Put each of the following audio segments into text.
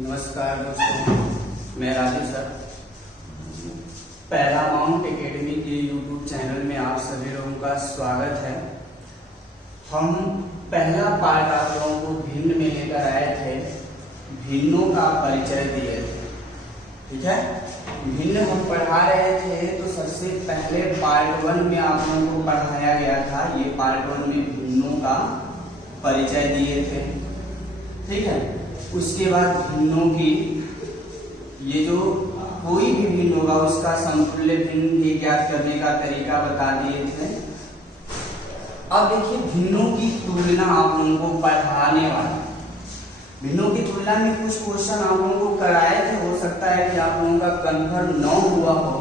नमस्कार दोस्तों, मैं राजू सर पैरामाउंट एकेडमी के यूट्यूब चैनल में आप सभी लोगों का स्वागत है। हम पहला पार्ट आप लोगों को भिन्न में लेकर आए थे, भिन्नों का परिचय दिए थे। ठीक है, भिन्न हम पढ़ा रहे थे तो सबसे पहले पार्ट 1 में आप लोगों को पढ़ाया गया था। ये पार्ट 1 में भिन्नों का परिचय दिए थे। ठीक है, उसके बाद भिन्नों की ये जो कोई भी भिन्न होगा उसका समतुल्य भिन्न ये ज्ञात करने का तरीका बता दिए थे। अब देखिए भिन्नों की तुलना आप लोगों को पढ़ाने वाले, भिन्नों की तुलना में कुछ क्वेश्चन आप लोगों को कराए थे। हो सकता है कि आप लोगों का कन्फर्म न हुआ हो,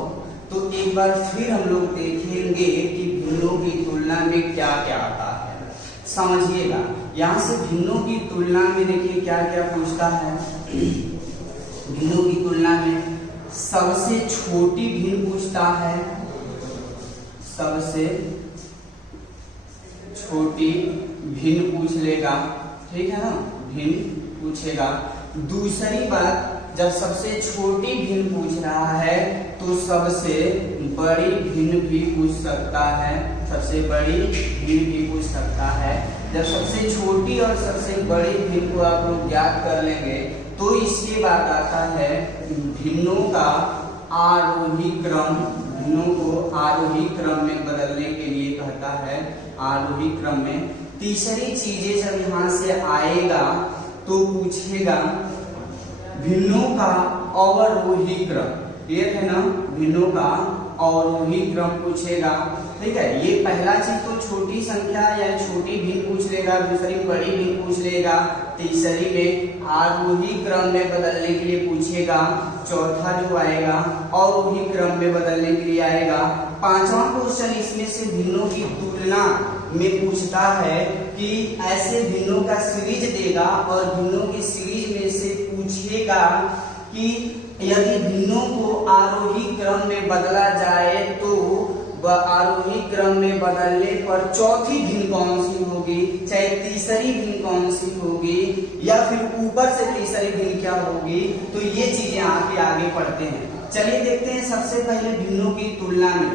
तो एक बार फिर हम लोग देखेंगे कि भिन्नों की तुलना में क्या क्या आता है। समझिएगा, यहाँ से भिन्नों की तुलना में देखिए क्या क्या पूछता है। भिन्नों की तुलना में सबसे छोटी भिन्न पूछता है, सबसे छोटी भिन्न पूछ लेगा। ठीक है ना, भिन्न पूछेगा। दूसरी बात, जब सबसे छोटी भिन्न पूछ रहा है तो सबसे बड़ी भिन्न भी पूछ सकता है, सबसे बड़ी भिन्न भी पूछ सकता है। जब सबसे छोटी और सबसे बड़ी भिन्न को आप लोग ज्ञात कर लेंगे तो इसके बाद आता है भिन्नों का आरोही क्रम। भिन्नों को आरोही क्रम में बदलने के लिए कहता है, आरोही क्रम में। तीसरी चीजें जब यहाँ से आएगा तो पूछेगा भिन्नों का अवरोही क्रम। ये है ना, भिन्नों का अवरोही क्रम पूछेगा। ठीक है, ये पहला चीज तो छोटी संख्या या छोटी भिन्न पूछ लेगा, दूसरी बड़ी भिन्न पूछ लेगा, तीसरी में आरोही क्रम में बदलने के लिए पूछेगा, चौथा जो आएगा अवरोही क्रम में बदलने के लिए आएगा। पांचवा क्वेश्चन इसमें से भिन्नों की तुलना में पूछता है कि ऐसे भिन्नों का सीरीज देगा और भिन्नों की सीरीज में से पूछेगा कि यदि भिन्नों को आरोही क्रम में बदला जाए तो आरोही क्रम में बदलने पर चौथी भिन्न कौन सी होगी, चाहे तीसरी भिन्न कौन सी होगी, या फिर ऊपर से तीसरी भिन्न क्या होगी। तो ये चीजें आगे पढ़ते हैं। चलिए देखते हैं सबसे पहले भिन्नों की तुलना में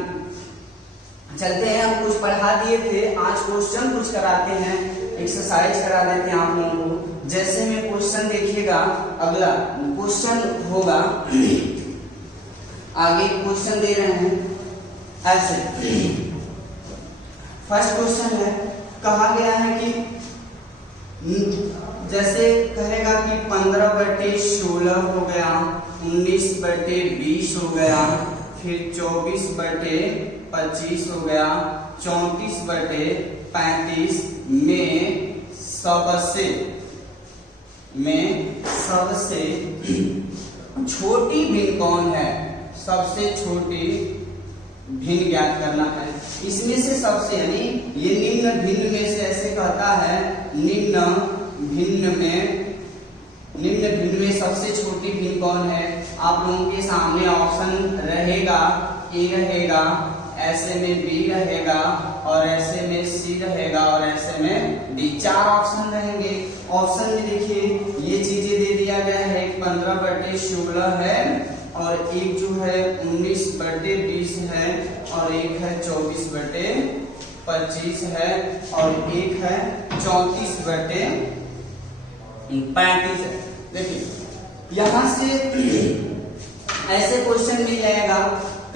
चलते हैं। हम कुछ पढ़ा दिए थे, आज क्वेश्चन कुछ कराते हैं, एक्सरसाइज करा देते हैं आप लोगों को। जैसे में क्वेश्चन देखिएगा, अगला क्वेश्चन होगा, आगे क्वेश्चन दे रहे हैं ऐसे। फर्स्ट क्वेश्चन है, कहा गया है कि जैसे कहेगा कि 15/16 हो गया, 19/20 हो गया, फिर 24/25 हो गया, 34/35 में सबसे छोटी भिन्न कौन है, सबसे छोटी भिन्न ज्ञात करना है। इसमें से सबसे यानी ये निम्न भिन्न में से ऐसे कहता है, निम्न भिन्न में सबसे छोटी भिन्न कौन है। आप लोगों के सामने ऑप्शन रहेगा, ए रहेगा, ऐसे में बी रहेगा, और ऐसे में सी रहेगा, और ऐसे में डी। 4 ऑप्शन रहेंगे। ऑप्शन में देखिए ये चीजें दे दिया गया है, 15/16 है, और एक जो है 19/20 है, और एक है 24/25 है, और एक है 34/35 है। देखिए यहां से ऐसे क्वेश्चन मिल जाएगा,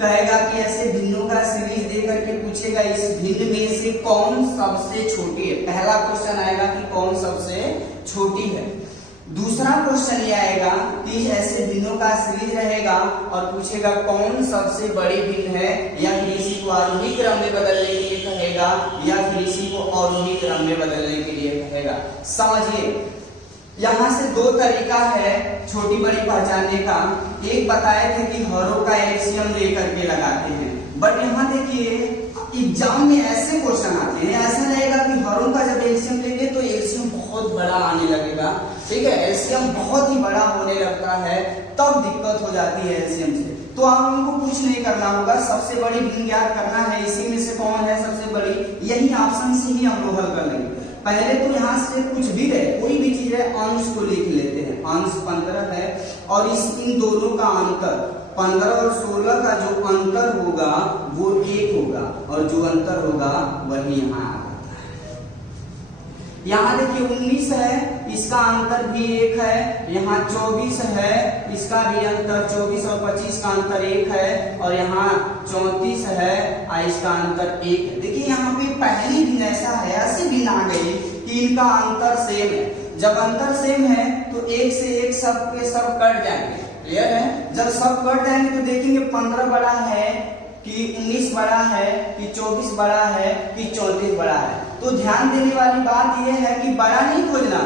कहेगा कि ऐसे भिन्नों का सीरीज दे करके पूछेगा इस भिन्न में से कौन सबसे छोटी है। पहला क्वेश्चन आएगा कि कौन सबसे छोटी है। दूसरा क्वेश्चन ये आएगा कि ऐसे भिन्नों का सीरीज रहेगा और पूछेगा कौन सबसे बड़ी भिन्न है, या फिर इसी को आरोही क्रम में बदलने के लिए कहेगा, या फिर इसी को अवरोही क्रम में बदलने के लिए कहेगा। समझिए, यहाँ से 2 तरीका है छोटी बड़ी पहचानने का। एक बताए थे कि हरों का एलसीएम लेकर के लगाते हैं, बट यहाँ देखिए एग्जाम में ऐसे क्वेश्चन आते हैं, ऐसा रहेगा कि हरों का जब एलसीएम लेंगे तो एलसीएम बहुत बड़ा आने लगेगा। ठीक है, एलसीएम बहुत ही बड़ा होने लगता है, तब दिक्कत हो जाती है एलसीएम से। तो आप उनको कुछ नहीं करना होगा, सबसे बड़ी भिन्न ज्ञात करना है, इसी में से कौन है सबसे बड़ी, यही ऑप्शन से ही हम लोग हल कर लेंगे। पहले तो यहाँ से कुछ भी रहे, कोई भी चीज है अंश को लिख लेते हैं, अंश 15 है और इन दोनों का अंतर 15 और 16 का जो अंतर होगा वो 1 होगा और जो अंतर होगा वही यहाँ आता है। यहाँ देखिए 19 है, इसका अंतर भी 1 है। यहाँ 24 है, इसका भी अंतर 24 और 25 का अंतर 1 है और यहाँ 34 है, इसका अंतर 1 है। देखिए यहाँ पे पहली भिन्न ऐसा है, ऐसी भिन्न आ गई कि इनका अंतर सेम है। जब अंतर सेम है तो एक से एक सब के सब कट जाएंगे। क्लियर है? जब सब कट जाएंगे तो देखेंगे 15 बड़ा है कि 19 बड़ा है कि 24 बड़ा है कि 34 बड़ा है। तो ध्यान देने वाली बात यह है कि बड़ा नहीं खोजना,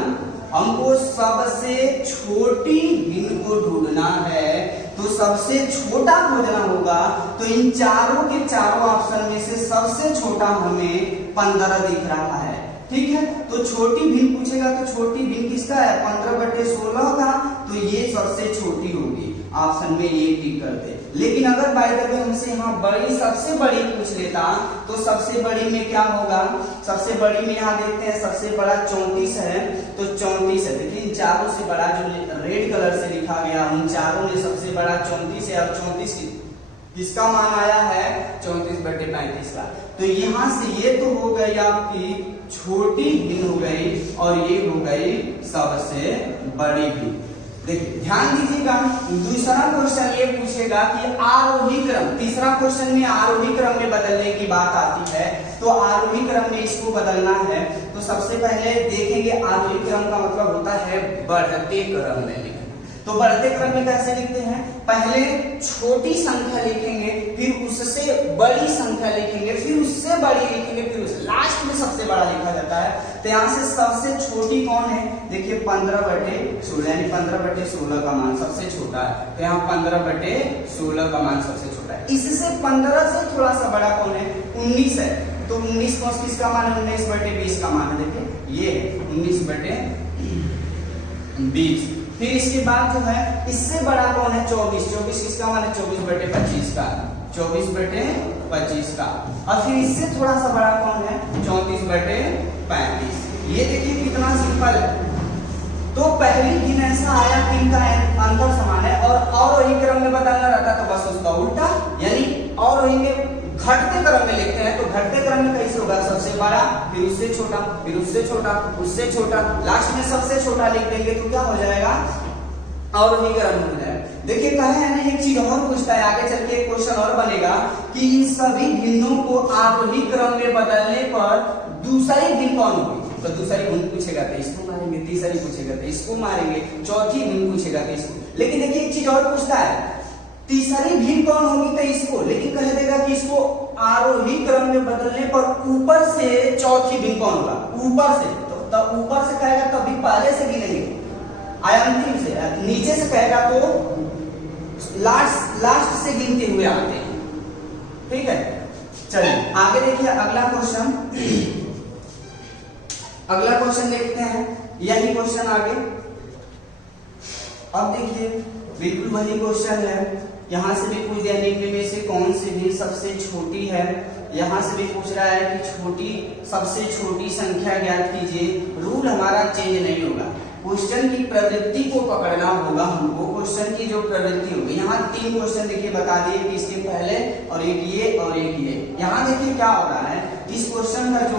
हमको सबसे छोटी भिन्न को ढूंढना है। तो सबसे छोटा खोजना होगा तो इन चारों के चारों ऑप्शन में से सबसे छोटा हमें 15 दिख रहा है। ठीक है, तो छोटी भिन्न पूछेगा तो छोटी भिन्न किसका है? 15/16 का, तो ये सबसे छोटी होगी। ऑप्शन में ये टिक कर दे। लेकिन अगर बाय द वे हमसे यहाँ बड़ी सबसे बड़ी पूछ लेता तो सबसे बड़ी में क्या होगा? सबसे बड़ी में यहाँ देखते हैं सबसे बड़ा 34 है, तो 34 है। देखिए इन चारों से बड़ा जो रेड कलर से लिखा गया उन चारों में सबसे बड़ा 34 है। अब 34 किसका मान आया है? 34/35 का। तो यहाँ से ये तो हो गई आपकी छोटी भिन्न हो गई और ये हो गई सबसे बड़ी भिन्न। देखिए ध्यान दीजिएगा, दूसरा क्वेश्चन ये पूछेगा कि आरोही क्रम, तीसरा क्वेश्चन में आरोही क्रम में बदलने की बात आती है। तो आरोही क्रम में इसको बदलना है तो सबसे पहले देखेंगे आरोही क्रम का मतलब होता है बढ़ते क्रम में लिखना। तो बढ़ते क्रम में कैसे लिखते हैं? पहले छोटी संख्या लिखेंगे, फिर उससे बड़ी संख्या लिखेंगे, फिर उससे बड़ी लिखेंगे, फिर उस लास्ट में सबसे बड़ा लिखा जाता है। तो यहाँ से सबसे छोटी कौन है? देखिए 15/16 यानी 15/16 का मान सबसे छोटा है। तो यहाँ 15/16 का मान सबसे छोटा है। इससे 15 से थोड़ा सा बड़ा कौन है? 19 है। तो 19 किसका मान है? 19/20 का मान है। देखिए ये 19/20। फिर इसके बाद जो है इससे बड़ा कौन है? 24। 24 किसका मान है? 24/25 का। 24/25 का। और फिर इससे थोड़ा सा बड़ा कौन है? 34/35। ये देखिए कितना सिंपल है। तो पहली भिन्न ऐसा आया कि इनका अंतर समान है और वही क्रम में बदलना रहता तो बस उसका उल्टा, यानी और वही में घटते क्रम में लिखते हैं। तो घटते क्रम में कैसे होगा? सबसे बड़ा, फिर उससे छोटा, फिर उससे छोटा, उससे छोटा, लास्ट में सबसे छोटा लिख देंगे तो क्या हो जाएगा? और वही क्रम हो जाएगा। देखिए कहा है ना, एक चीज और पूछता है, आगे चल के एक क्वेश्चन और बनेगा कि इन सभी भिन्नों को आरोही क्रम में बदलने पर दूसरी भिन्न कौन होगी? तो दूसरी भिन्न पूछेगा तो इसको मारेंगे, तीसरी पूछेगा तो इसको मारेंगे, चौथी भिन्न पूछेगा तो इसको। लेकिन देखिए एक चीज और पूछता है, तीसरी भिन्न कौन होगी तो इसको, लेकिन कह देगा कि इसको आरोही क्रम में बदलने पर ऊपर से चौथी भिन्न कौन होगा? ऊपर से। तो ऊपर से कहेगा तभी पहले से गिनेंगे, अंतिम से। नीचे से कहेगा तो लास्ट से गिनते हुए आते हैं। ठीक है, चलिए आगे देखिए अगला क्वेश्चन। अगला क्वेश्चन देखते हैं, यही क्वेश्चन आगे। अब देखिए बिल्कुल वही क्वेश्चन है। यहाँ से भी पूछ दिया निम्न में से कौन सी भिन्न सबसे छोटी है। यहाँ से भी पूछ रहा है कि सबसे छोटी संख्या ज्ञात कीजिए। रूल हमारा चेंज नहीं होगा, क्वेश्चन की प्रवृत्ति को पकड़ना होगा हमको। क्वेश्चन की जो प्रवृत्ति होगी, यहाँ 3 क्वेश्चन देखिए बता दिए कि इसके पहले और एक ये और एक ये। यहाँ देखिए क्या हो रहा है, इस क्वेश्चन का जो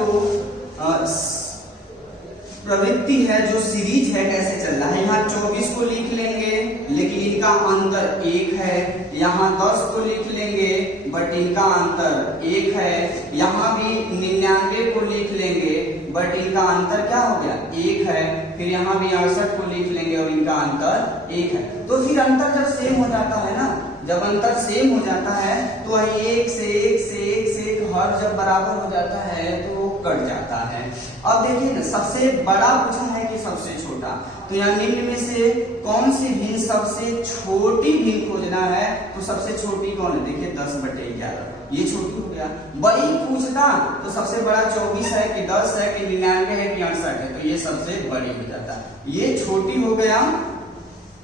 प्रवृत्ति है, जो सीरीज है, कैसे चल रहा है। यहाँ 24 को लिख लेंगे लेकिन इनका अंतर 1 है। यहाँ 10 को लिख लेंगे बट इनका अंतर 1 है। यहाँ भी 99 को लिख लेंगे बट इनका अंतर क्या हो गया? 1 है। फिर यहाँ भी 68 को लिख लेंगे और इनका अंतर 1 है। तो फिर अंतर जब सेम हो जाता है ना, जब अंतर सेम हो जाता है तो एक से एक हर जब बराबर हो जाता है तो कट जाता है। अब देखिए ना, सबसे बड़ा पूछा है कि सबसे छोटा। तो यहाँ निम्न में से कौन सी भिन्न सबसे छोटी भिन्न खोजना है? तो सबसे छोटी कौन है? देखिए 10/11, ये छोटी हो गया। बड़ी पूछता तो सबसे बड़ा 24 है कि 10 है कि 99 है कि 68 है, तो ये सबसे बड़ी हो जाता है। ये छोटी हो गया,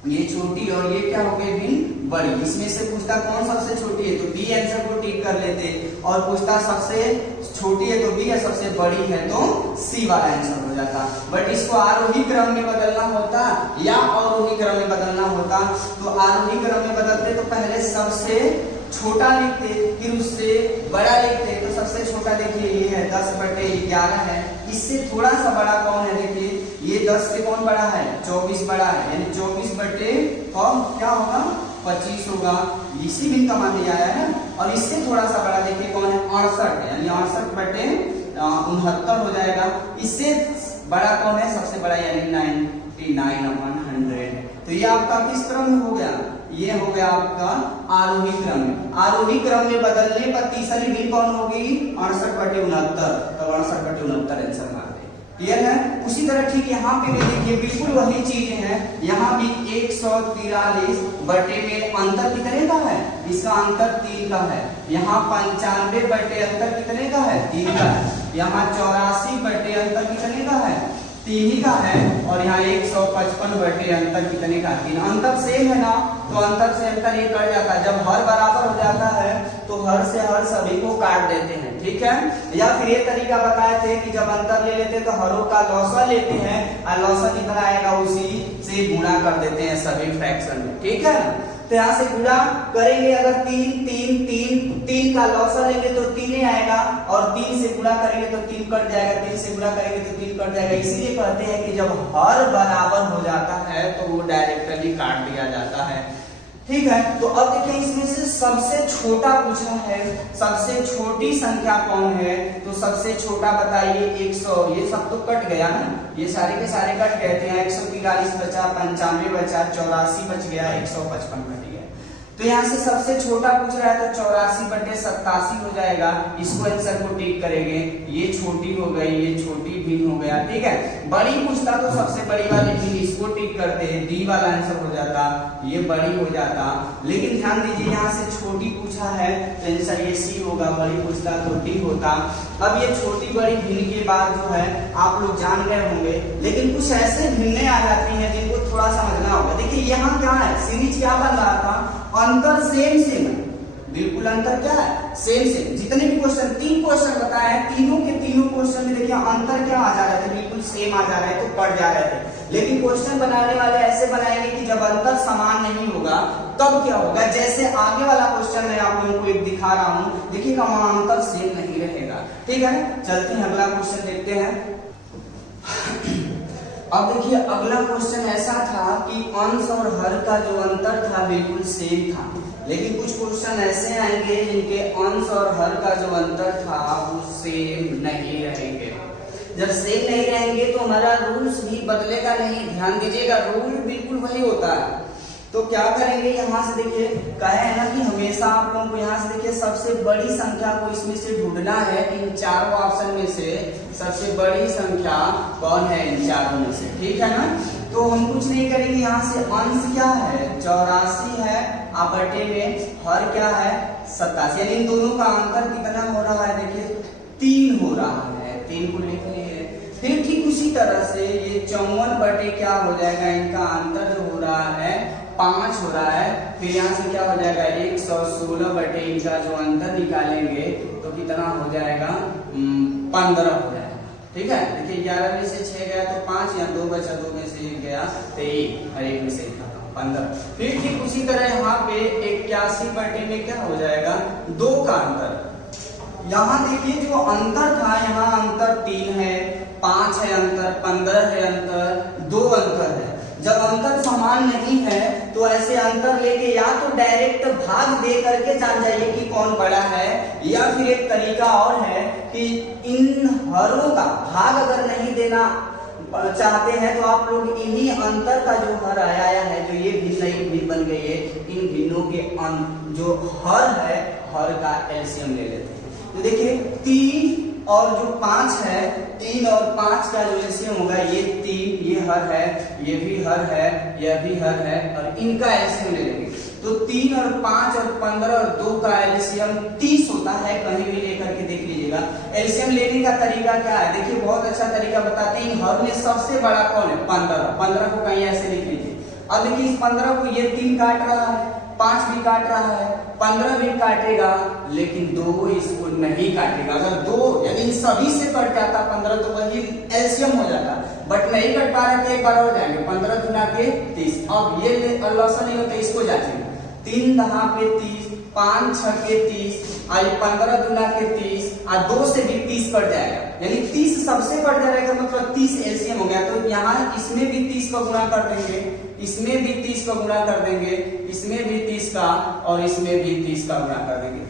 ये छोटी, और ये क्या हो गई? भिन्न बड़ी। इसमें से पूछता कौन सबसे छोटी है तो बी आंसर को टिक कर लेते, और पूछता सबसे छोटी है तो बी है, सबसे बड़ी है तो सी वाला आंसर हो जाता। बट इसको आरोही क्रम में बदलना होता या अवरोही क्रम में बदलना होता, तो आरोही क्रम में बदलते तो पहले सबसे छोटा लिखते, फिर उससे बड़ा लिखते। तो सबसे छोटा देखिए ये है 10/11 है, इससे थोड़ा सा बड़ा कौन है देखिए, ये 10 से कौन बड़ा है 24 बड़ा है, यानी 24 बटे कौन क्या होगा 25 होगा, इसी बिन का मान दिया है। और इससे थोड़ा सा बड़ा देखिए कौन है 68 है, यानी 68/69 हो जाएगा। इससे बड़ा कौन है सबसे बड़ा, यानी 99/100। तो ये आपका किस क्रम में हो गया, ये हो गया आपका आरोही क्रम में। आरोही क्रम में बदलने पर तीसरी बिन कौन होगी 68/69, तो 68/69 आंसर मार दे। क्लियर है। उसी तरह ठीक यहाँ पे भी देखिए बिल्कुल वही चीजें हैं, यहाँ भी 143 बटे में अंतर कितने का है, इसका अंतर 3 का है। यहाँ 95 बटे अंतर कितने का है 3 का है। यहाँ 84 बटे अंतर कितने का है 3 ही का है। और यहाँ 155 बटे अंतर कितने का 3। अंतर सेम है ना, तो अंतर से अंतर ये कट जाता है। जब हर बराबर हो जाता है तो हर से हर सभी को काट देते हैं, ठीक है। या फिर ये तरीका बताए थे कि जब अंतर ले लेते तो हरों का लौसा लेते हैं और लौसा जितना आएगा उसी से गुणा कर देते हैं सभी फ्रैक्शन में, ठीक है ना। तो यहाँ से गुणा करेंगे, अगर 3 का लौसा लेंगे तो 3 ही आएगा, और 3 से गुणा करेंगे तो 3 कट जाएगा, 3 से गुणा करेंगे तो 3 कट जाएगा। इसीलिए कहते हैं कि जब हर बराबर हो जाता है तो वो डायरेक्टली काट दिया जाता है, ठीक है। तो अब देखिए इसमें से सबसे छोटा पूछा है, सबसे छोटी संख्या कौन है, तो सबसे छोटा बताइए 100। ये सब तो कट गया ना, ये सारे के सारे कट गए थे। 143 बचा, 95 बचा, 84 बच गया, 155 बच गया। तो यहाँ से सबसे छोटा पूछ रहा है तो 84/87 हो जाएगा। इसको आंसर को टिक करेंगे, ये छोटी हो गई, ये छोटी भिन्न हो गया, ठीक है। बड़ी पूछता तो सबसे बड़ी वाली भिन्न, इसको टिक करते हैं, डी वाला आंसर हो जाता, ये बड़ी हो जाता। लेकिन ध्यान दीजिए यहाँ से छोटी पूछा है तो आंसर ये सी होगा, बड़ी पूछता तो डी होता। अब ये छोटी बड़ी भिन्न के बाद जो है आप लोग जान गए होंगे, लेकिन कुछ ऐसे भिन्नें आ जाती हैं जिनको थोड़ा समझना होगा। देखिए यहाँ क्या है, सीरीज क्या बन रहा था, अंतर सेम सेम, बिल्कुल अंतर क्या है सेम सेम। जितने भी क्वेश्चन 3 क्वेश्चन बताए हैं, तीनों के तीनों क्वेश्चन में देखिए अंतर क्या आ जा रहे थे, बिल्कुल सेम आ जा रहे थे, तो पढ़ जा रहे थे। लेकिन क्वेश्चन बनाने वाले ऐसे बनाएंगे कि जब अंतर समान नहीं होगा तब क्या होगा, जैसे आगे वाला क्वेश्चन मैं आप लोगों को एक दिखा रहा हूं, देखिएगा वहां अंतर सेम नहीं रहेगा, ठीक है। चलते हैं अगला क्वेश्चन देखते हैं। अब देखिए अगला क्वेश्चन ऐसा था कि अंश और हर का जो अंतर था बिल्कुल सेम था, लेकिन कुछ क्वेश्चन ऐसे आएंगे जिनके अंश और हर का जो अंतर था वो सेम नहीं रहेंगे। जब सेम नहीं रहेंगे तो हमारा रूल्स भी बदलेगा नहीं, ध्यान दीजिएगा, रूल बिल्कुल वही होता है। तो क्या करेंगे, यहाँ से देखिए कहे है ना कि हमेशा आप लोगों को यहाँ से देखिए सबसे बड़ी संख्या को इसमें से ढूंढना है कि इन चारों ऑप्शन में से सबसे बड़ी संख्या कौन है इन चारों में से, ठीक है ना। तो हम कुछ नहीं करेंगे, यहाँ से अंश क्या है 84 है, बटे में हर क्या है 87, यानी इन दोनों का अंतर कितना हो रहा है, देखिए 3 हो रहा है, 3 को लिख लिए। फिर ठीक उसी तरह से ये 54 बटे क्या हो जाएगा, इनका अंतर जो हो रहा है 5 हो रहा है। फिर यहाँ से क्या हो जाएगा 116 बटे इनका जो अंतर निकालेंगे तो कितना हो जाएगा 15 हो जाएगा, ठीक है। देखिए 11 में से 6 गया तो 5, यहाँ 2 बचा, 2 में से 1 गया तो 1, और 1 में से 15। फिर ठीक उसी तरह यहाँ पे 81 बटे में क्या हो जाएगा 2 का अंतर। यहाँ देखिए जो अंतर था, यहाँ अंतर 3 है, 5 है अंतर, 15 है अंतर, 2 अंतर है। जब अंतर समान नहीं है तो ऐसे अंतर लेके या तो डायरेक्ट भाग दे करके जान जाइए कि कौन बड़ा है, या फिर एक तरीका और है कि इन हरों का भाग अगर नहीं देना चाहते हैं तो आप लोग इन्हीं अंतर का जो हर आया है, जो ये भिन्न बन गई है, इन भिन्नों के जो हर है हर का एलसीएम ले लेते हैं। तो देखिए 3 और जो 5 है, 3 और 5 का जो एलसीएम होगा ये 3, ये हर है, ये भी हर है, यह भी हर है, और इनका एलसीएम ले लेंगे तो 3 और 5 और 15 और 2 का एलसीएम 30 होता है। कहीं भी लेकर के देख लीजिएगा। एलसीएम लेने का तरीका क्या है, देखिए बहुत अच्छा तरीका बताते हैं। हर में सबसे बड़ा कौन है 15 को कहीं ऐसे लिख लीजिए। अब देखिए इस 15 को ये 3 काट रहा है, 5 भी काट रहा है, 15 भी काटेगा, लेकिन 2 इसको नहीं काटेगा। अगर 2 यानी इन सभी से कट जाता 15 तो वही एलसीएम हो जाता, बट नहीं कट पा रहे तो एक बार हो जाएंगे 15 दूना के 30। अब ये लॉस नहीं होता, इसको जांचेंगे 3 दहा पे 30, 5 6 के 30, और 15 दूना के 30, और 2 से भी 30 कट जाएगा, यानी 30 सबसे कट जाएगा, मतलब 30 एलसीएम हो गया। तो यहाँ इसमें भी 30 का गुणा कर देंगे, इसमें भी 30 का गुणा कर देंगे, इसमें भी 30 का, और इसमें भी 30 का गुणा कर देंगे।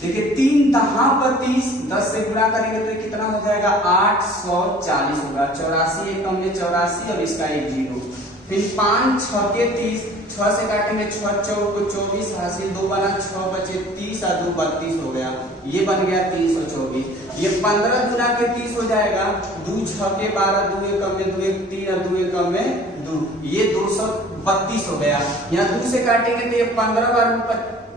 देखिए 3 दहा पर 30, 10 से गुणा करेंगे तो कितना हो जाएगा 840 होगा। 84 एक कम में 84, और इसका एक 0। फिर 5 6 के 30, 6 से काटेंगे 6 चौक को 24 हासिल, 2 बना 6 बचे 30, और 2 32 हो गया, ये बन गया 324। ये 15 गुना के 30 हो जाएगा, 2 6 के 12, 2 एक कम में 2 एक 3, और 2 एक कम में 2, ये 232 हो गया। यहाँ 2 से काटेंगे तो ये 15 बार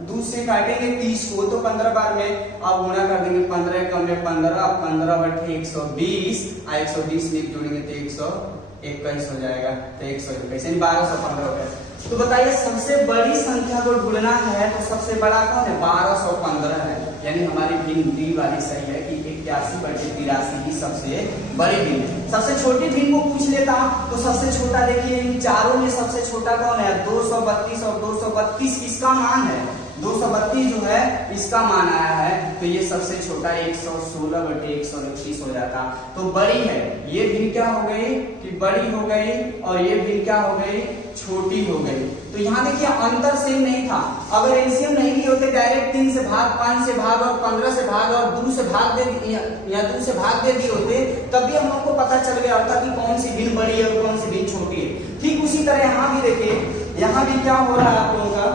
2 से काटेंगे 30 को तो 15 बार में, अब गुणा कर देंगे 15 कम में 15, 15 बटे 120, 120 में जोड़ेंगे तो 121 हो जाएगा, तो 121 यानी 1215 हो गया। तो बताइए सबसे बड़ी संख्या को ढूंढना है तो सबसे बड़ा कौन है 1215 है, यानी हमारी भिन्न डी वाली सही है कि 81/83 ही सबसे बड़ी भिन्न है। सबसे छोटी भिन्न को पूछ लेता तो सबसे छोटा देखिए इन चारों में सबसे छोटा कौन है 232, और 232 किसका मान है 232 जो है इसका मान आया है, तो ये सबसे छोटा 116/131 हो जाता। तो बड़ी है ये भिन्न क्या हो गई कि बड़ी हो गई, और ये भिन्न क्या हो गई छोटी हो गई। तो यहाँ देखिए अंतर सेम नहीं था, अगर एलसीएम नहीं किए होते डायरेक्ट 3 से भाग, 5 से भाग, और 15 से भाग, और 2 से भाग दे या 2 से भाग दे दिए होते, तब भी हम लोग को पता चल गया होता कि कौन सी भिन्न बड़ी है और कौन सी भिन्न छोटी है। ठीक उसी तरह यहाँ भी देखिए, यहाँ भी क्या हो रहा है आप लोगों का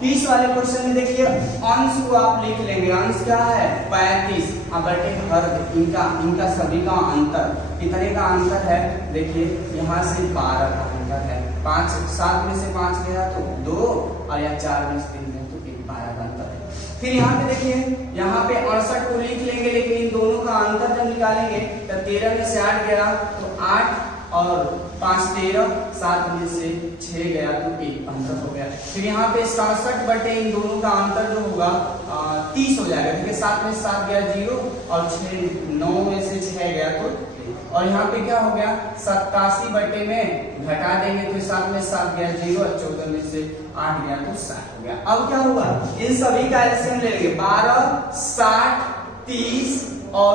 30 वाले क्वेश्चन में देखिए अंश को आप लिख लेंगे, अंश क्या है 35, बटे हर इनका सभी का अंतर कितने का अंतर है, देखिए यहाँ से 12 का अंतर है, 5 7 में से 5 गया तो 2, और या 4 में से 3 गया तो 12 का अंतर है। फिर यहाँ पे देखिए यहाँ पे 68 को लिख लेंगे, लेकिन इन दोनों का अंतर जब निकालेंगे तो 13 में से 8 गया तो 8, और 5 13, 7 में से 6 गया तो 1 15 हो गया। फिर यहाँ पे 67 बटे इन दोनों का अंतर जो होगा 30 हो जाएगा, क्योंकि 7 में से 7 गया 0, और 9 में से 6 गया तो, और यहाँ पे क्या हो गया 87 बटे में घटा देंगे तो 7 में 7 गया 0, और 14 में से 8 गया तो 7 हो गया। अब क्या होगा इन सभी का एलसीएम ले लेंगे 12 60 30 और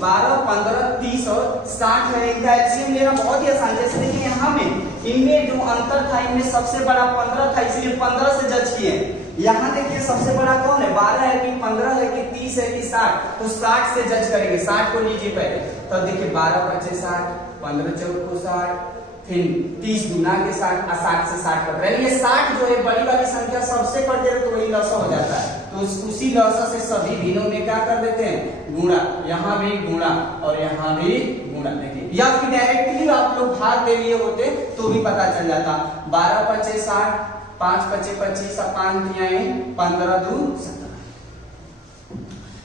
12 15 30 और 60 है, इनका एलसीएम लेना बहुत ही आसान। जैसे देखिए यहाँ में इनमें जो अंतर था इनमें सबसे बड़ा 15 था, इसलिए 15 से जज किए। यहाँ देखिए सबसे बड़ा कौन है 12 है कि 15 है कि 30 है कि 60, तो 60 से जज करेंगे। 60 को लीजिए पहले, तब देखिए 12 बचे 60, 15 चौक को 60, फिर 30 गुना के 60, 60 से 60 कट रहे हैं। ये 60 जो है बड़ी वाली संख्या सबसे कट जाए तो वही लसा हो जाता है, तो उसी लसा से सभी भिन्नों में क्या कर देते हैं गुणा, यहाँ भी गुणा और यहाँ भी गुणा। देखिए या फिर डायरेक्टली आप लोग भाग दे लिए होते तो भी पता चल जाता। 12 पचे 60, 5 पचे 25, 5 दिया 15 2 17।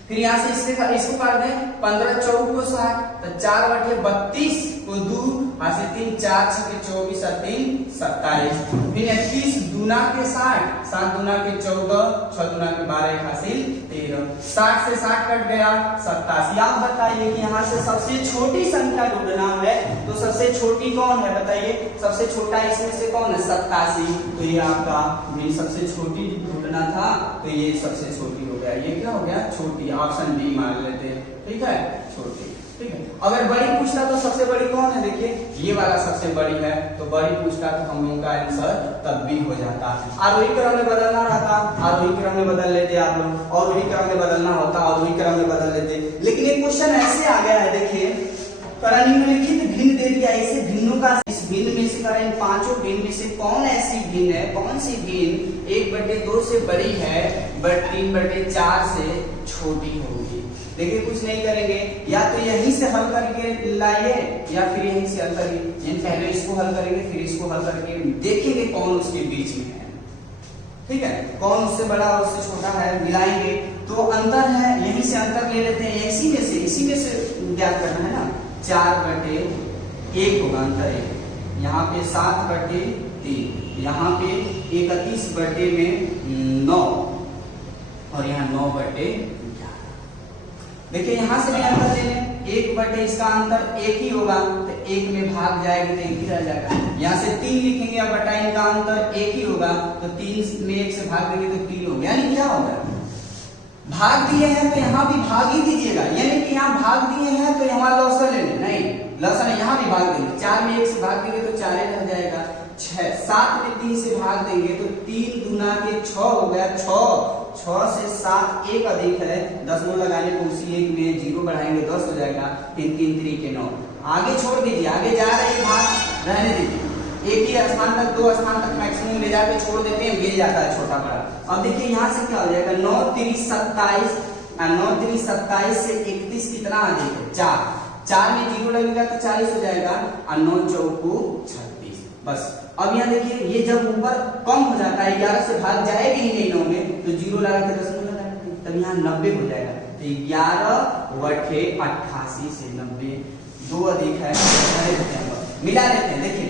फिर यहाँ से इसको काट दें 15 चौक को 60, तो 4 बटे 32 को 2 हासिल 3, 4 6 24 और 3 27। फिर 31 दूना के 60, 7 दूना के 14, 6 दूना के 12 हासिल 13। 60 से 60 कट गया 87। आप बताइए कि यहाँ से सबसे छोटी संख्या ढूंढना है, तो सबसे छोटी कौन है बताइए, सबसे छोटा इसमें से कौन है 87। तो ये आपका सबसे छोटी ढूंढना था, तो ये सबसे छोटी हो गया। ये क्या हो गया छोटी, ऑप्शन बी मान लेते हैं, ठीक है छोटी। ठीक है, अगर बड़ी पूछता तो सबसे बड़ी कौन है, देखिए ये वाला सबसे बड़ी है, तो बड़ी पूछता तो हम लोगों का आंसर तब भी हो जाता। आरोही क्रम में बदलना रहता आरोही क्रम में बदल लेते आप लोग, और वही क्रम में बदलना होता और वही क्रम में बदल लेते। लेकिन एक क्वेश्चन ऐसे आ गया है, देखिए निम्नलिखित भिन्न दे दिया, ऐसे भिन्नों का इस भिन्न में से करें, इन पांचों भिन्न में से कौन ऐसी भिन्न है, कौन सी भिन्न 1/2 से बड़ी है बट 3/4 से छोटी होगी। देखिए कुछ नहीं करेंगे, या तो यहीं से हल करके लाइए या फिर यहीं से हल करिए। पहले इसको हल करेंगे फिर इसको हल करके देखेंगे कौन उसके बीच में है, ठीक है, कौन उससे बड़ा और उससे छोटा है, मिलाएंगे तो अंतर है, यहीं से अंतर ले लेते हैं, इसी में से ज्ञात करना है ना। 4/1 होगा अंतर, 1 यहाँ पे 7/3, यहाँ पे 31/9 और यहाँ 9/11। देखिए यहाँ से भी अंतर ले लें, 1/, इसका अंतर 1 ही होगा तो 1 में भाग जाएगी तो 1 ही रह जाएगा। यहाँ से 3 लिखेंगे या बटा, इनका अंतर 1 ही होगा तो 3 में 1 से भाग देंगे तो 3 हो गया। यानी क्या होगा, भाग दिए हैं तो यहाँ भी भाग ही दीजिएगा, यानी कि यहाँ भाग दिए हैं तो यहाँ लॉसन लेंगे, नहीं लॉसन यहाँ भी भाग देंगे। 4 में 1 से भाग देंगे तो 4 रह जाएगा। 7 में 3 से भाग देंगे तो 3 दूना के 6 हो गया। 6 से 7 1 अधिक है, 10 लगाने को उसी 1 में 0 बढ़ाएंगे 10 हो जाएगा। 3 3 3 के 9। आगे छोड़ दीजिए, आगे जा रहे हैं भाग, रहने दीजिए। एक ही स्थान तक, 2 स्थान तक मैक्सिमम ले जाके छोड़ देते हैं, मिल जाता है छोटा बड़ा। अब देखिए यहाँ से क्या हो जाएगा, 9 3 27, 9 3 27 से 31 कितना आ जाएगा 4 में 0 लगेगा तो 40 हो जाएगा और 9 चौको 36। बस अब यहाँ देखिए ये जब ऊपर कम हो जाता है, 11 से भाग जाएगी ही नहीं 9 में तो 0 लगा के 10 में लगा देंगे, तब यहाँ 90 हो जाएगा। तो 11/88 से 90, 2 अधिक है, मिला लेते हैं। देखिए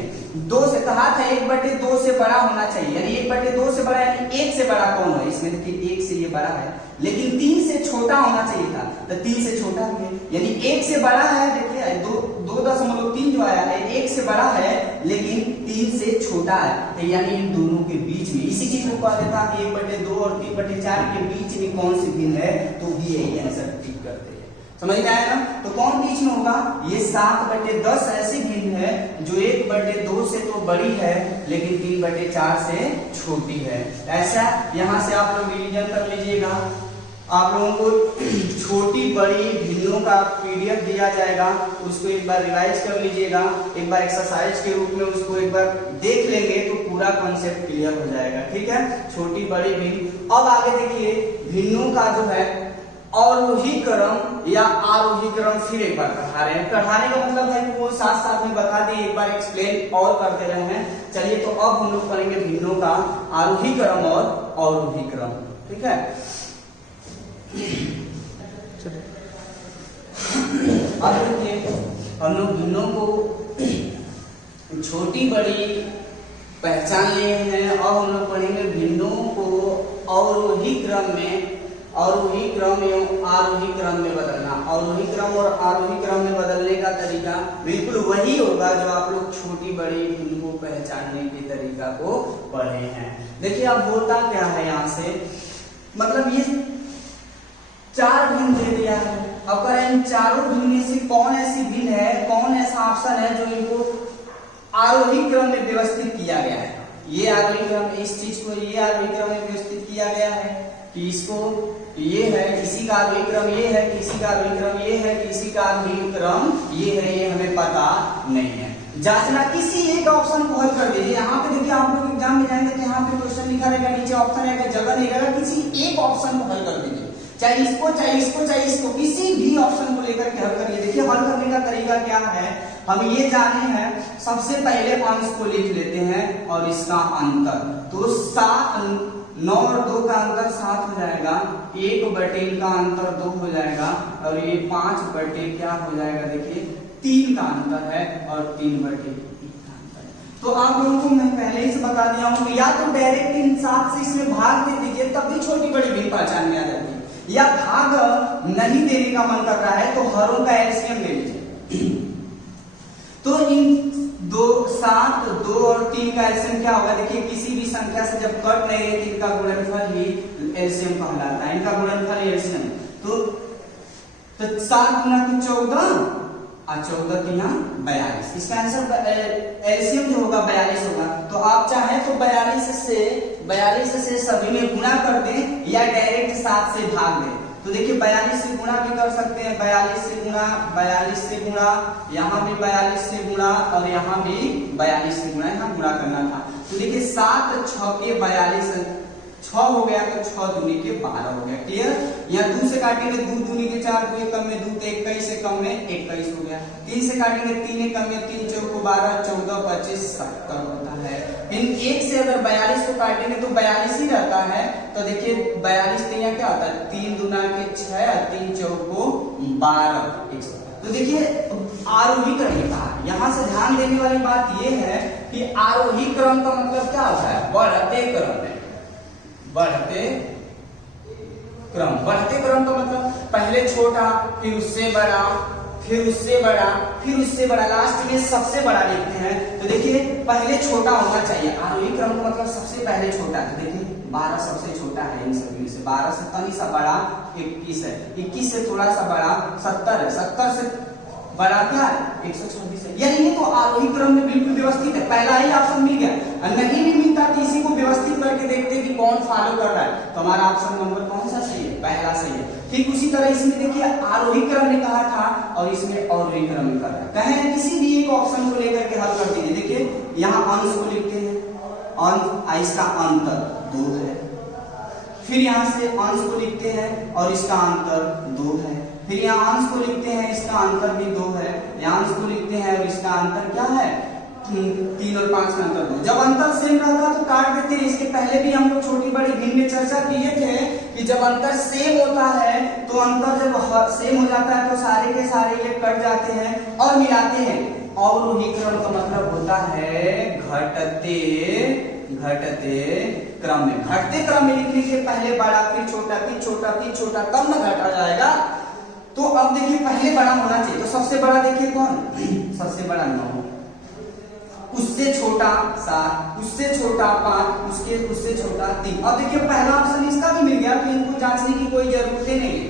2 से कहा था 1/2 से बड़ा होना चाहिए, यानी 1/2 से बड़ा, यानी 1 से बड़ा कौन है इसमें, देखिए 1 से ये बड़ा है, लेकिन 3 से छोटा होना चाहिए था तो 3 से छोटा है, यानी 1 से बड़ा है। देखिए 2.3 जो आया है 1 से बड़ा है लेकिन 3 से छोटा है, तो यानी इन दोनों के बीच में इसी चीज को कहा जाता है 1/2 और 3/4 के बीच में कौन सी भिन्न है, तो भी यही आंसर टिक करते हैं। समझ में आया ना, तो कौन बीच में होगा, ये 7/10 ऐसी भिन्न है जो 1/2 से तो बड़ी है लेकिन 3/4 से छोटी है। ऐसा यहाँ से आप लोग रिवीजन कर लीजिएगा। आप लोगों को छोटी बड़ी भिन्नों का PDF दिया जाएगा, उसको एक बार रिवाइज कर लीजिएगा, एक बार एक्सरसाइज के रूप में उसको एक बार देख लेंगे तो पूरा कॉन्सेप्ट क्लियर हो जाएगा। ठीक है, छोटी बड़ी भिन्न। अब आगे देखिए भिन्नों का जो है अवरोही क्रम या आरोही क्रम फिर एक बार पढ़ा रहे हैं। पढ़ाने का मतलब है कि वो साथ साथ में बता दिए, एक बार एक्सप्लेन और करते रहे हैं। चलिए तो अब हम लोग पढ़ेंगे भिन्नों का आरोही क्रम और अवरोही क्रम। ठीक है, अब देखिए हम लोग भिन्नों को छोटी बड़ी पहचान लिए हैं, और हम लोग पढ़ेंगे भिन्नों को अवरोही क्रम में, अवरोही क्रम एवं आरोही क्रम में बदलना। अवरोही क्रम और आरोही क्रम में बदलने का तरीका बिल्कुल वही होगा जो आप लोग छोटी बड़ी भिन्न को पहचानने के तरीका को पढ़े हैं। देखिए अब होता क्या है, यहाँ से मतलब ये 4 भिन्न दे दिया है। अब इन चारों भिन्न में से कौन ऐसी भिन्न है, कौन ऐसा ऑप्शन है जो इनको आरोही क्रम में व्यवस्थित किया गया है। ये आरोही क्रम, इस चीज को ये आरोही क्रम में व्यवस्थित किया गया है कि इसको ये है, किसी का आरोही क्रम ये है, किसी का आरोही क्रम ये है, किसी का आरोही क्रम ये है, ये हमें पता नहीं है। जांचना किसी एक ऑप्शन को हल कर दीजिए। यहाँ पे देखिए आप लोग एग्जाम में जाएंगे तो यहाँ पे क्वेश्चन लिखा रहेगा, नीचे ऑप्शन रहेगा, जगह नहीं रहेगा, किसी एक ऑप्शन को हल कर दीजिए, चाहे इसको चाहे इसको चाहे इसको, किसी भी ऑप्शन को लेकर के हल करिए। देखिए हल करने का तरीका क्या है, हम ये जाने हैं, सबसे पहले अंश को लिख लेते हैं और इसका अंतर, तो 9 और 2 का अंतर 7 हो जाएगा, 1/, का अंतर 2 हो जाएगा, और ये 5/, क्या हो जाएगा, देखिए 3 का अंतर है, और 3/1 का अंतर। तो आप लोगों को मैं पहले ही से बता दिया हूं, या तो डायरेक्ट इन 7 से इसमें भाग दे दीजिए, तब भी छोटी बड़ी भिन्न पहचान में आ जाती है, या भाग नहीं देने का मन कर रहा है तो हरों का एलसीएम ले लीजिए। तो इन 7, 2 और 3 का एलसीएम क्या होगा, देखिए किसी भी संख्या से जब कट रहे हैं इनका गुणनफल ही एलसीएम कहलाता है, इनका गुणनफल एलसीएम। तो 7 गुना 14 और 14 की यहाँ 42, इसका आंसर एलसीएम जो होगा 42 होगा। तो आप चाहे तो 42 से सभी में गुणा कर दें या डायरेक्ट 7 से भाग दें। तो देखिए 42 से गुणा भी कर सकते हैं, 42 से गुणा, 42 से गुणा, यहाँ भी 42 से गुणा, और यहाँ भी 42 से गुणा, यहाँ गुणा करना था। तो देखिए 7 6 के 42, 6 हो गया तो 6 दूनी के 12 हो गया। क्लियर, यहाँ 2 से काटेंगे 2 दूनी के 4, 2 कम में 2 तो 21 से कम में 21 हो गया। 3 से काटेंगे 3 कम में 3 चौको 12, 14 25 70 होता है। इन 1 से अगर 42 को काटेंगे तो 42 ही रहता है। तो देखिए 42 यहाँ क्या होता है, 3 दूना के 6, 3 चौको 12, 100। तो देखिए आरोही क्रम कहा यहाँ से ध्यान देने वाली बात ये है कि आरोही क्रम का मतलब क्या होता है? बढ़ते क्रम में, बढ़ते क्रम का मतलब पहले छोटा, फिर उससे बड़ा, फिर उससे बड़ा, फिर उससे बड़ा, लास्ट में सबसे बड़ा लिखते हैं। तो देखिए पहले छोटा होना चाहिए। आरोही क्रम का मतलब सबसे पहले छोटा। तो देखिए 12 सबसे छोटा है इन सभी में से, 12 से तनी सा बड़ा 21 है, 21 से थोड़ा सा बड़ा 70 है, 70 से बड़ा क्या है? 126 है। यानी ये तो आरोही क्रम में बिल्कुल व्यवस्थित है, पहला ही ऑप्शन मिल गया। नहीं भी मिलता तो इसी को व्यवस्थित करके देखते हैं कि कौन फॉलो कर रहा है। तो हमारा ऑप्शन नंबर कौन सा सही है? पहला सही है। ठीक उसी तरह इसमें देखिए आरोही क्रम में कहा था और इसमें अवरोही क्रम में कर रहा है। कहें किसी भी एक ऑप्शन को लेकर के हल कर दीजिए। देखिए यहाँ अंश को लिखते हैं, अंश, इसका अंतर 2 है, फिर यहाँ से अंश को लिखते हैं और इसका अंतर 2 है, फिर यहाँ अंश को लिखते हैं, इसका अंतर भी 2 है, यहाँ अंश को लिखते हैं और इसका अंतर क्या है? 3 और 5 का अंतर 2। जब अंतर सेम रहता तो काट देते हैं। इसके पहले भी हम लोग छोटी बड़ी भिन्न में चर्चा किए थे कि जब अंतर सेम होता है तो अंतर जब सेम हो जाता है तो सारे के सारे ये कट जाते हैं और मिलाते हैं। अवरोही क्रम का मतलब होता है घटते क्रम में। घटते क्रम में लिखने के पहले बड़ा, फिर छोटा, फिर छोटा, फिर छोटा, तब न घटा जाएगा। तो अब देखिए पहले बड़ा होना चाहिए। तो सबसे बड़ा देखिए कौन? सबसे बड़ा 9, उससे छोटा 7, उससे छोटा 5, उससे छोटा 3। अब देखिए पहला ऑप्शन इसका भी मिल गया, तो इनको जांचने की कोई जरूरत नहीं है।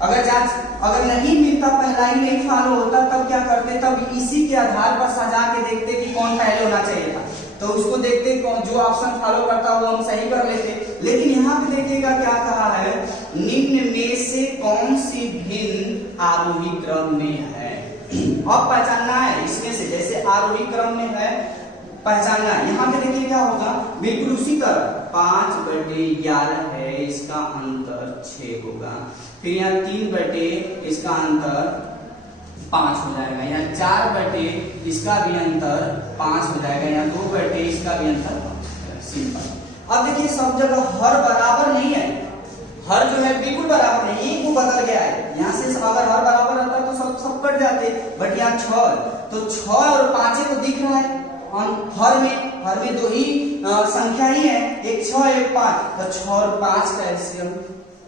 अगर नहीं मिलता, पहला ही नहीं फॉलो होता, तब क्या करते? तब इसी के आधार पर सजा के देखते कि कौन पहले होना चाहिए था। तो उसको देखते कौन जो ऑप्शन फॉलो करता वो हम सही कर लेते। लेकिन यहाँ पे देखिएगा क्या कहा है? निम्न में से कौन सी भिन्न आरोही क्रम में है? अब पहचानना है इसमें से, जैसे आरोही क्रम में है पहचानना है। यहाँ पे देखिए क्या होगा, बिल्कुल उसी तरह 5/11 है, इसका अंतर 6 होगा, फिर यहाँ 3/, इसका अंतर 5 हो जाएगा, यहाँ 4/, इसका भी अंतर 5 हो जाएगा, यहाँ 2/, इसका भी अंतर 5। सिंपल। अब देखिए सब जगह हर बराबर नहीं है, हर जो है बिल्कुल बराबर नहीं, एक वो बदल गया है। यहाँ से अगर हर बराबर रहता तो सब कट जाते, बट यहाँ 6, तो 6 और 5 तो दिख रहा है। हर में 2 ही संख्या ही है, एक 6 एक 5, तो 6 और 5 का एलसीएम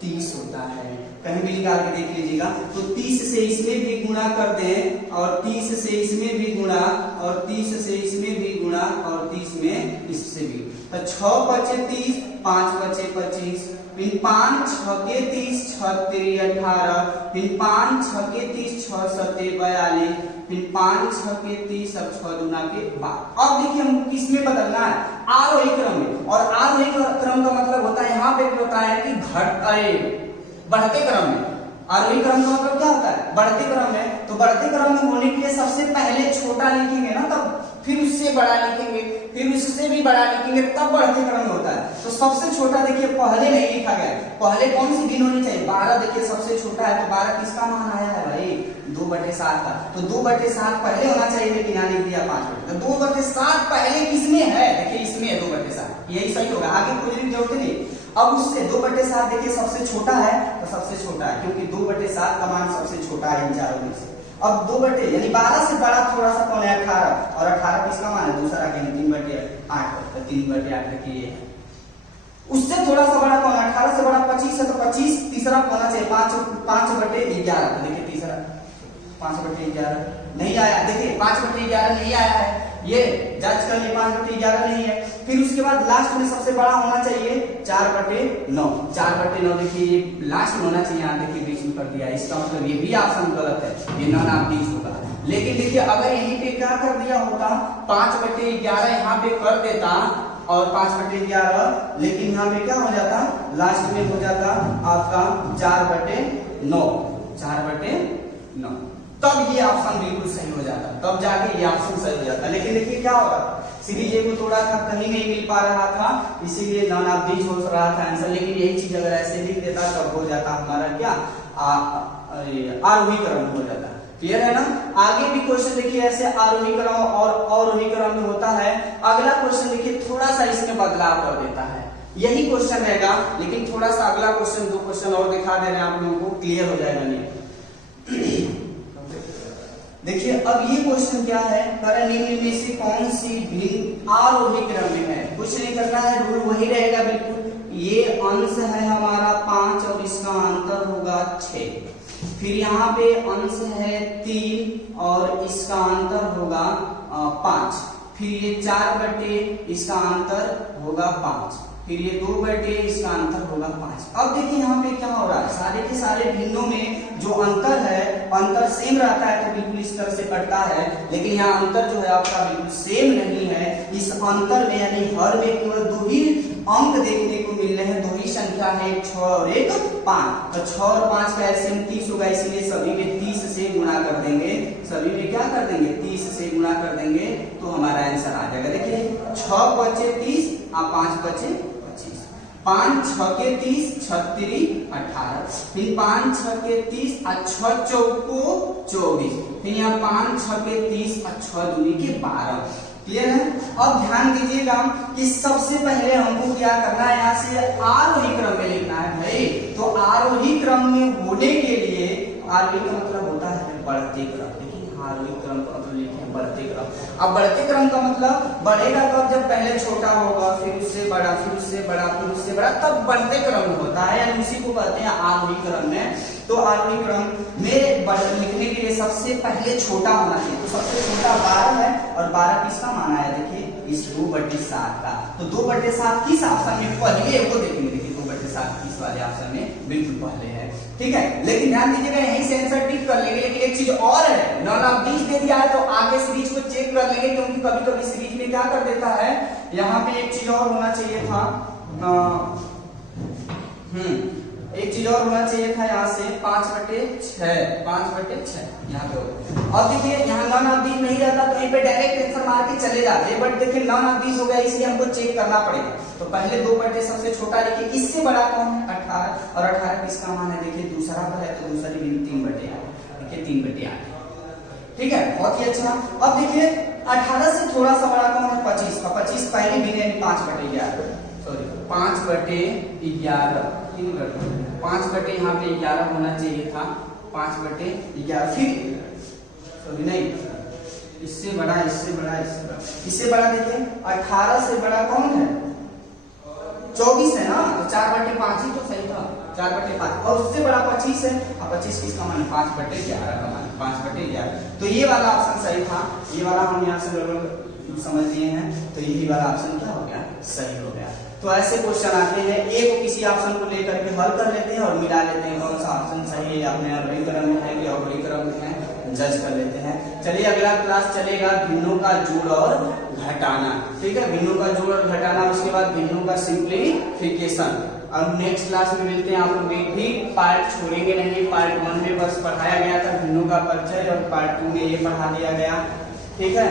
30 होता है। कहीं भी निकाल के देख लीजिएगा। तो 30 से इसमें भी गुणा कर दें और 30 से इसमें भी गुणा और 30 से इसमें भी गुणा और 30 में इससे भी, तो 6 बचे 30, 5 बचे 25, फिर 5 6 के 30, 6 3 18, फिर 5 6 के 30, 6 7 42, फिर 5 6 के 30, अब 6 दूना के 12। अब देखिए हम किसमें बदलना है? आरोही क्रम में। और आरोही क्रम का मतलब होता है, यहाँ पे होता है कि बढ़ते क्रम में। आरोही क्रम का मतलब क्या होता है? बढ़ते क्रम में। तो बढ़ते क्रम में होने के लिए सबसे पहले छोटा लिखेंगे ना, तब फिर उससे बड़ा लिखेंगे, फिर उससे भी बड़ा लिखेंगे, तब बढ़ते क्रम में होता है। तो सबसे छोटा देखिए पहले नहीं लिखा गया, पहले कौन सी भिन्न होनी चाहिए? 12 देखिए सबसे छोटा है, तो 12 किसका मान आया है भाई? 2/7 का। तो 2/7 पहले होना चाहिए, लेकिन यहाँ लिख दिया 5/। तो 2/7 पहले किसमें है? देखिए इसमें है 2/7, यही सही होगा, आगे कोई जरूरत नहीं। अब उससे 2/7 देखिए सबसे छोटा है, तो सबसे छोटा है क्योंकि 2/7 का मान सबसे छोटा है इन चारों में से। अब 2/, यानी 12 से बड़ा थोड़ा सा कौन है? 18, और 18 किसका मान है? दूसरा के 3/8, तो 3/8 देखिए। उससे थोड़ा सा बड़ा कौन है? 18 से बड़ा 25 है, तो 25 तीसरा होना चाहिए, 5/11। तो देखिए तीसरा 5/11 नहीं आया, देखिए 5/11 नहीं आया है, ये जांच कर लिए 5/11 नहीं है। फिर उसके बाद लास्ट में सबसे बड़ा होना चाहिए 4/9। 4/9 देखिए ये लास्ट में होना चाहिए, यहाँ देखिए बीच में कर दिया, इसका मतलब ये भी ऑप्शन गलत है, ये नॉन आप बीच होगा। लेकिन देखिए अगर यहीं पे क्या कर दिया होता, 5/11 यहाँ पे कर देता और 5/11, लेकिन यहाँ पे क्या हो जाता? लास्ट में हो जाता आपका 4/9, 4/9, तब ये ऑप्शन बिल्कुल सही हो जाता, तब जाके ये ऑप्शन सही हो जाता। लेकिन देखिए क्या होगा, सीरीज ए को थोड़ा था, कहीं नहीं मिल पा रहा था, इसीलिए नॉन ऑफ दीज हो रहा था आंसर। लेकिन यही चीज अगर ऐसे लिख देता तब हो जाता हमारा क्या? आरोही क्रम हो जाता। क्लियर है ना? आगे भी क्वेश्चन देखिए ऐसे आरोही क्रम और अवरोही क्रम में होता है। अगला क्वेश्चन देखिए थोड़ा सा इसमें बदलाव कर देता है, यही क्वेश्चन रहेगा, लेकिन थोड़ा सा अगला क्वेश्चन 2 क्वेश्चन और दिखा दे रहे हैं आप लोगों को, क्लियर हो जाएगा। नहीं देखिए अब ये क्वेश्चन क्या है, करण निम्न में से कौन सी भिन्न आरोही क्रम में है। कुछ नहीं करना है, रूल वही रहेगा बिल्कुल। ये अंश है हमारा 5 और इसका अंतर होगा 6। फिर यहाँ पे अंश है 3 और इसका अंतर होगा 5। फिर ये 4 बटे इसका अंतर होगा 5। फिर ये 2 बटे इसका अंतर होगा 5। अब देखिए यहाँ पे क्या हो रहा है, सारे के सारे भिन्नों में जो अंतर है, अंतर सेम रहता है तो बिल्कुल इस तरह से कटता है। लेकिन यहाँ अंतर जो है आपका बिल्कुल सेम नहीं है। इस अंतर में यानी हर में केवल 2 ही अंक देखने को मिल रहे हैं, 2 ही संख्या है, एक 6 और एक 5। तो 6 और 5 का एलसीएम 30 होगा, इसलिए सभी में 30 से गुणा कर देंगे। सभी में क्या कर देंगे, 30 से गुणा कर देंगे तो हमारा आंसर आ जाएगा। देखिए 6 बचे 30 और 5 बचे 25। 5 6 के 30, 6 3 18। फिर 5 6 के 30 और 6 चौको 24। फिर यहाँ 5 6 के 30 और 6 दूनी के 12। क्लियर है। अब ध्यान दीजिएगा कि सबसे पहले हमको क्या करना है, यहाँ से आरोही क्रम में लिखना है भाई। तो आरोही क्रम में होने के लिए, आरोही का मतलब होता है बढ़ते क्रम। आरोही क्रम का मतलब लिखे बढ़ते क्रम। अब बढ़ते क्रम का मतलब बढ़ेगा कब, जब पहले छोटा होगा, फिर उससे बड़ा, फिर उससे बड़ा, फिर उससे बड़ा, तब बढ़ते क्रम में होता है, यानी उसी को कहते हैं आरोही क्रम में। तो आरोही क्रम में लिखने के लिए सबसे पहले छोटा होना चाहिए। तो सबसे छोटा 12 है और 12 किसका माना है, देखिए इस 2/7 का। तो 2/7 किस ऑप्शन में पहले को देखेंगे। देखिए 2/7 किस वाले ऑप्शन में बिल्कुल पहले है, ठीक है। लेकिन ध्यान दीजिएगा यहीं से आंसर टिक कर लेंगे। लेकिन एक चीज और है, नॉन ऑफ दिस दे दिया है तो आगे सीरीज को चेक कर लेंगे, क्योंकि कभी कभी सीरीज में क्या कर देता है, यहाँ पे एक चीज और होना चाहिए था, एक चीज और होना चाहिए था, यहाँ से 5/6 5/6 यहाँ पे होगा। अब देखिए यहाँ नॉन ऑफ दिस नहीं रहता तो यहीं पे डायरेक्ट आंसर मार के चले जाते, बट देखिए नॉन ऑफ दिस हो गया, इसलिए हमको चेक करना पड़ेगा। तो पहले 2 सबसे छोटा लिखिए, इससे बड़ा कौन है 18, और 18 किसका मान है, देखिए दूसरा पर है तो दूसरी भी 3/8, देखिए 3/8, ठीक है, बहुत ही अच्छा। अब देखिए 18 से थोड़ा सा बड़ा कौन है 25, और 25 पहले भी है 5/11, सॉरी 5/11, 5 यहाँ पे 11 होना चाहिए था, 5/11। फिर सॉरी नहीं, इससे बड़ा, इससे बड़ा, इससे बड़ा देखिए 18 से बड़ा कौन है 24 है ना, तो 4/5 ही तो सही था, 4/5। और उससे बड़ा 25 है, और 25 किसका मान है 5/11 का मान, 5/11। तो ये वाला ऑप्शन सही था, ये वाला हम यहाँ से लगभग समझ लिए हैं, तो यही वाला ऑप्शन क्या हो गया, सही हो गया। तो ऐसे क्वेश्चन आते हैं, एक को किसी ऑप्शन को लेकर के हल कर लेते हैं और मिला लेते हैं, कौन सा ऑप्शन सही है, अपने आरोही क्रम में है कि अवरोही क्रम में है, जज कर लेते हैं। चलिए अगला क्लास चलेगा भिन्नों का जोड़ और घटाना, ठीक है, भिन्नों का जोड़ और घटाना, उसके बाद भिन्नों का सिंप्लीफिकेशन। अब नेक्स्ट क्लास में मिलते हैं, आपको भी पार्ट छोड़ेंगे नहीं। पार्ट 1 में बस पढ़ाया गया था भिन्नों का परिचय, और पार्ट 2 में ये पढ़ा दिया गया, ठीक है।